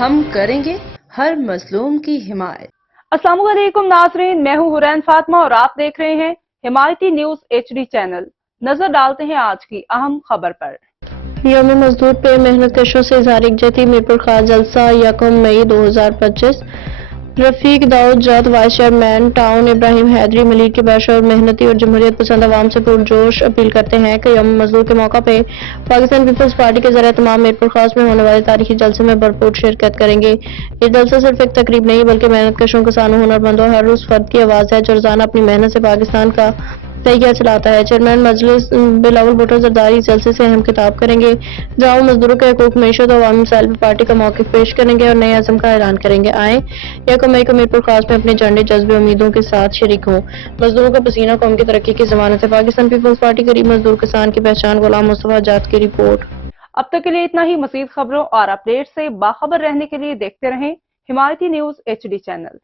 ہم کریں گے ہر مظلوم کی حمایت۔ السلام علیکم ناظرین، میں ہوں حورین فاطمہ اور آپ دیکھ رہے ہیں حمایتی نیوز HD چینل۔ نظر ڈالتے ہیں آج کی اہم خبر پر۔ یوم مزدور پہ محنت کشوں سے اظہار یکجہتی میرپور خاص جلسہ 1 مئی 2025۔ رفیق داؤد جٹ وائس چیئرمین ٹاؤن ابراہیم حیدری ملک کے باشعور محنتی اور جمہوریت پسند عوام سے پرجوش اپیل کرتے ہیں کہ یوم مزدور کے موقع پہ پاکستان پیپلز پارٹی کے ذریعہ تمام میرپور خاص میں ہونے والے تاریخی جلسے میں بھرپور شرکت کریں گے۔ یہ جلسہ صرف ایک تقریب نہیں بلکہ محنت کشوں کسانوں ہنرمندوں ہر اس فرد کی آواز ہے جو روزانہ اپنی محنت سے پاکستان کا تہیہ چلاتا ہے۔ چیئرمین مجلس بلاول بھٹو زرداری اس جلسے سے اہم خطاب کریں گے جہاں وہ مزدوروں کے حقوق، معیشت اور عوامی مسائل پر پارٹی کا موقف پیش کریں گے اور نئے عزم کا اعلان کریں گے۔ آئیں 1 مئی کو میرپور خاص میں اپنے جھنڈے جذبے امیدوں کے ساتھ شریک ہوں۔ مزدوروں کا پسینہ قوم کی ترقی کی ضمانت ہے۔ پاکستان پیپلز پارٹی غریب مزدور کسان کی پہچان۔ غلام مصطفیٰ جٹ کی رپورٹ۔ اب تک کے لیے اتنا ہی۔ مزید خبروں اور اپڈیٹ سے باخبر رہنے کے لیے دیکھتے رہیں حمایتی نیوز HD چینل۔